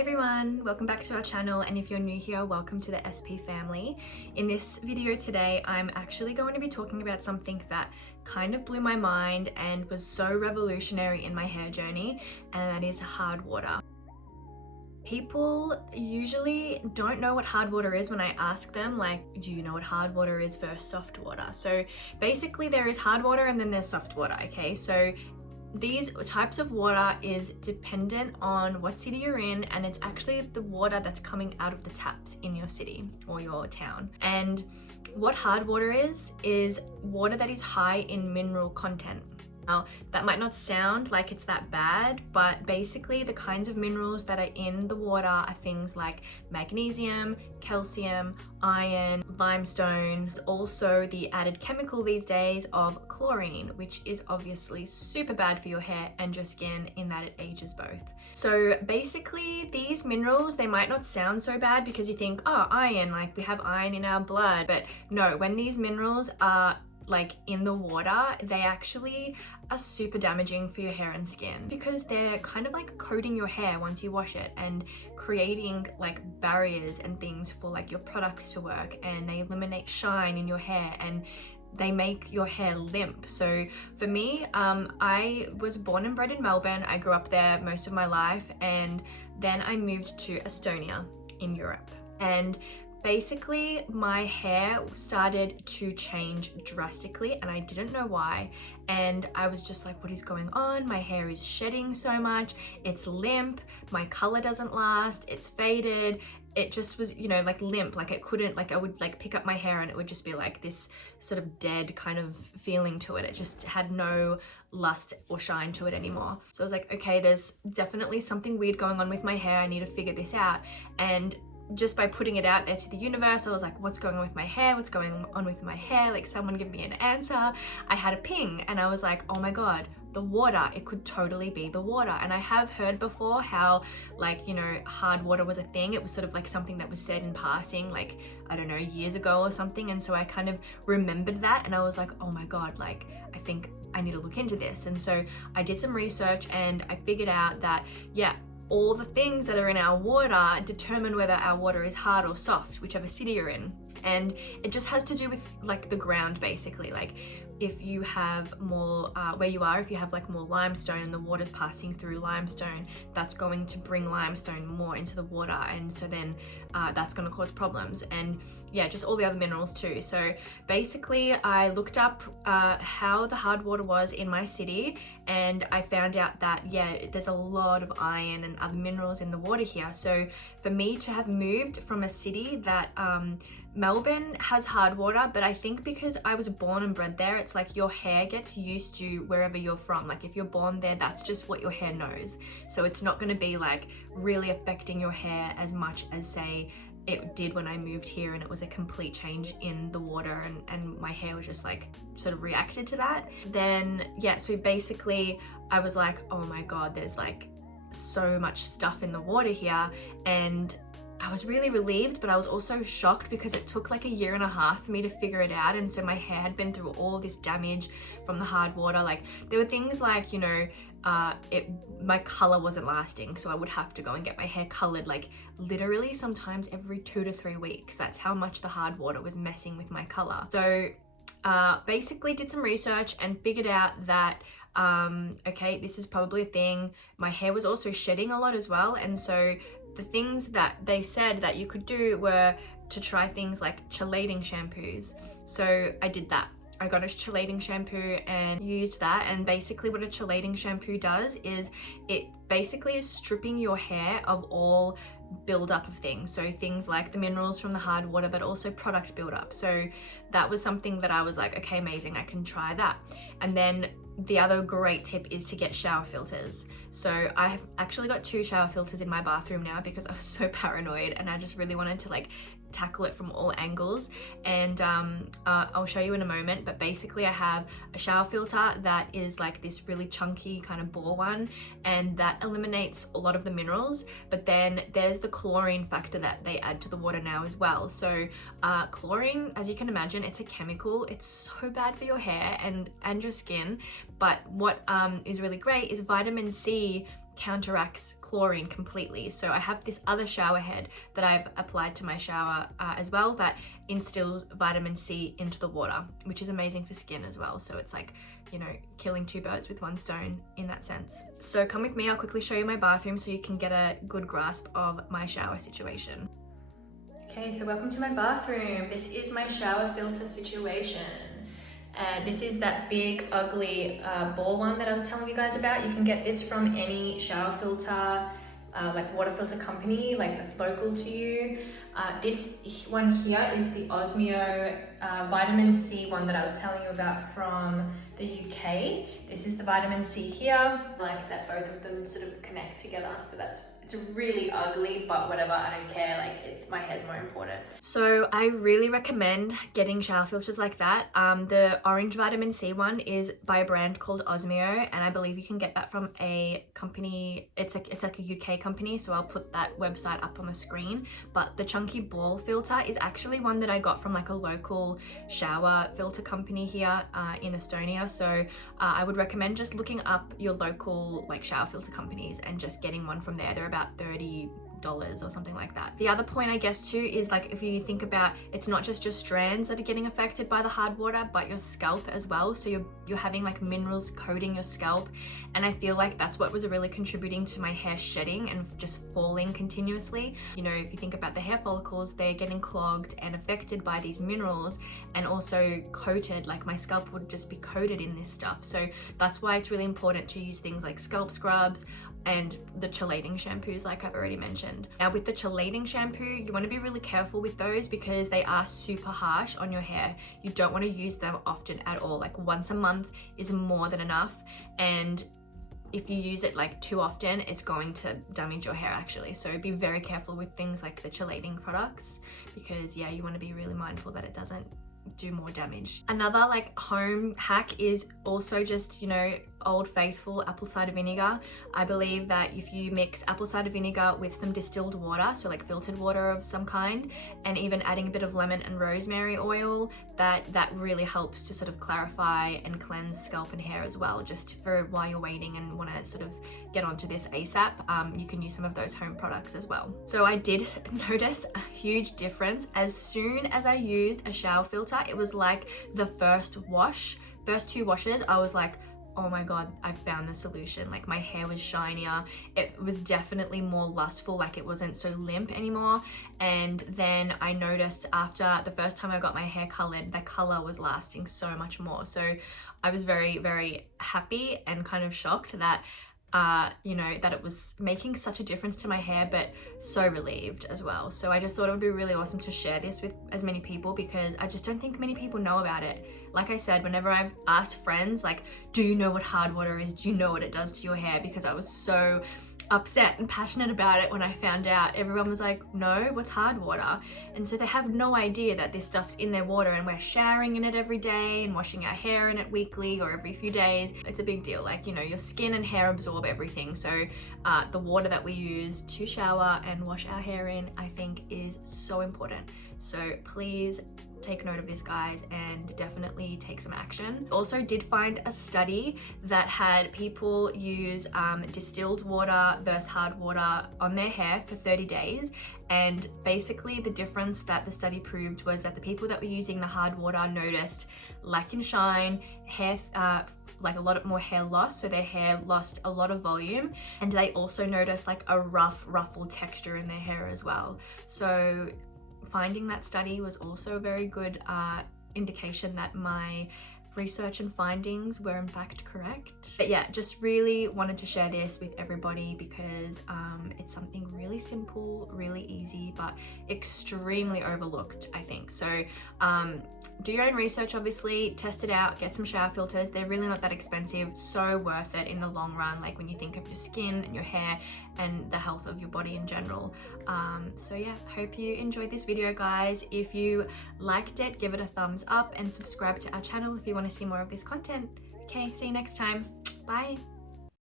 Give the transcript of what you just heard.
Hi everyone, welcome back to our channel, and if you're new here, welcome to the SP family. In this video today, I'm actually going to be talking about something that kind of blew my mind and was so revolutionary in my hair journey, and that is hard water. People usually don't know what hard water is when I ask them, like, do you know what hard water is versus soft water? So basically there is hard water and then there's soft water, okay? So these types of water is dependent on what city you're in, and it's actually the water that's coming out of the taps in your city or your town. And what hard water is water that is high in mineral content. Now, that might not sound like it's that bad, but basically the kinds of minerals that are in the water are things like magnesium, calcium, iron, limestone. Also the added chemical these days of chlorine, which is obviously super bad for your hair and your skin in that it ages both. So basically these minerals, they might not sound so bad because you think, oh, iron, like we have iron in our blood. But no, when these minerals are like in the water, they actually are super damaging for your hair and skin because they're kind of like coating your hair once you wash it and creating like barriers and things for like your products to work, and they eliminate shine in your hair and they make your hair limp. So for me, I was born and bred in Melbourne. I grew up there most of my life, and then I moved to Estonia in Europe. And basically my hair started to change drastically and I didn't know why, and I was just like, what is going on? My hair is shedding so much, it's limp, my color doesn't last, it's faded. It just was, you know, like limp, like it couldn't, like I would like pick up my hair and it would just be like this sort of dead kind of feeling to it. It just had no lust or shine to it anymore. So I was like, okay, there's definitely something weird going on with my hair. I need to figure this out. And just by putting it out there to the universe, I was like, what's going on with my hair? What's going on with my hair? Like, someone give me an answer. I had a ping and I was like, oh my God, the water, it could totally be the water. And I have heard before how, like, you know, hard water was a thing. It was sort of like something that was said in passing, like, I don't know, years ago or something. And so I kind of remembered that and I was like, oh my God, like, I think I need to look into this. And so I did some research and I figured out that, yeah, all the things that are in our water determine whether our water is hard or soft, whichever city you're in. And it just has to do with like the ground, basically. Like if you have more, where you are, if you have like more limestone and the water's passing through limestone, that's going to bring limestone more into the water. And so then that's going to cause problems. And yeah, just all the other minerals too. So basically I looked up how the hard water was in my city, and I found out that, yeah, there's a lot of iron and other minerals in the water here. So for me to have moved from a city that Melbourne has hard water, but I think because I was born and bred there, it's like your hair gets used to wherever you're from. Like if you're born there, that's just what your hair knows. So it's not going to be like really affecting your hair as much as, say, it did when I moved here and it was a complete change in the water, and my hair was just like sort of reacted to that. Then yeah, so basically I was like, oh my God, there's like so much stuff in the water here. And I was really relieved, but I was also shocked because it took like 1.5 years for me to figure it out. And so my hair had been through all this damage from the hard water. Like there were things like, you know, my color wasn't lasting, so I would have to go and get my hair colored like literally sometimes every 2 to 3 weeks. That's how much the hard water was messing with my color. So basically did some research and figured out that okay, this is probably a thing. My hair was also shedding a lot as well, and so the things that they said that you could do were to try things like chelating shampoos. So I did that. I got a chelating shampoo and used that, and basically what a chelating shampoo does is it basically is stripping your hair of all buildup of things. So things like the minerals from the hard water, but also product buildup. So that was something that I was like, okay, amazing, I can try that. And then the other great tip is to get shower filters. So I have actually got 2 shower filters in my bathroom now because I was so paranoid and I just really wanted to like tackle it from all angles. And I'll show you in a moment, but basically I have a shower filter that is like this really chunky kind of ball one, and that eliminates a lot of the minerals. But then there's the chlorine factor that they add to the water now as well. So chlorine, as you can imagine, it's a chemical. It's so bad for your hair and your skin. But what is really great is vitamin C counteracts chlorine completely. So I have this other shower head that I've applied to my shower as well that instills vitamin C into the water, which is amazing for skin as well. So it's like, you know, killing two birds with one stone in that sense. So come with me, I'll quickly show you my bathroom so you can get a good grasp of my shower situation. Okay, so welcome to my bathroom. This is my shower filter situation. This is that big, ugly ball one that I was telling you guys about. You can get this from any shower filter, like water filter company, like that's local to you. This one here is the Osmio vitamin C one that I was telling you about from the UK. This is the vitamin C here, like that both of them sort of connect together. So it's really ugly, but whatever, I don't care. Like my hair's more important. So I really recommend getting shower filters like that. The orange vitamin C one is by a brand called Osmio, and I believe you can get that from a company. It's like a UK company, so I'll put that website up on the screen. But the chunky ball filter is actually one that I got from like a local shower filter company here in Estonia. So I would recommend just looking up your local like shower filter companies and just getting one from there. They're about $30 or something like that. The other point I guess too is like if you think about, it's not just your strands that are getting affected by the hard water, but your scalp as well. So you're having like minerals coating your scalp, and I feel like that's what was really contributing to my hair shedding and just falling continuously. You know, if you think about the hair follicles, they're getting clogged and affected by these minerals, and also coated, like my scalp would just be coated in this stuff. So that's why it's really important to use things like scalp scrubs and the chelating shampoos like I've already mentioned. Now with the chelating shampoo, you want to be really careful with those because they are super harsh on your hair. You don't want to use them often at all. Like once a month is more than enough, and if you use it like too often, it's going to damage your hair actually. So be very careful with things like the chelating products, because yeah, you want to be really mindful that it doesn't do more damage. Another like home hack is also just, you know, Old Faithful apple cider vinegar. I believe that if you mix apple cider vinegar with some distilled water, so like filtered water of some kind, and even adding a bit of lemon and rosemary oil, that really helps to sort of clarify and cleanse scalp and hair as well, just for while you're waiting and want to sort of get onto this ASAP. You can use some of those home products as well. So I did notice a huge difference as soon as I used a shower filter. It was like the first two washes, I was like, oh my god, I found the solution. Like my hair was shinier, it was definitely more lustful, like it wasn't so limp anymore. And then I noticed after the first time I got my hair colored, the color was lasting so much more. So I was very, very happy and kind of shocked that you know, that it was making such a difference to my hair, but so relieved as well. So I just thought it would be really awesome to share this with as many people, because I just don't think many people know about it. Like I said, whenever I've asked friends like, do you know what hard water is? Do you know what it does to your hair? Because I was so upset and passionate about it when I found out. Everyone was like, no, what's hard water? And so they have no idea that this stuff's in their water, and we're showering in it every day and washing our hair in it weekly or every few days. It's a big deal. Like, you know, your skin and hair absorb everything. So the water that we use to shower and wash our hair in, I think is so important. So please take note of this, guys, and definitely take some action. Also did find a study that had people use distilled water versus hard water on their hair for 30 days. And basically the difference that the study proved was that the people that were using the hard water noticed lack in shine, hair, like a lot more hair loss, so their hair lost a lot of volume, and they also noticed like a rough, ruffled texture in their hair as well. So finding that study was also a very good indication that my research and findings were in fact correct. But yeah, just really wanted to share this with everybody because it's something really simple, really easy, but extremely overlooked, I think. So do your own research, obviously, test it out, get some shower filters. They're really not that expensive, so worth it in the long run, like when you think of your skin and your hair and the health of your body in general. So yeah, hope you enjoyed this video, guys. If you liked it, give it a thumbs up and subscribe to our channel if you want to see more of this content. Okay, see you next time. Bye.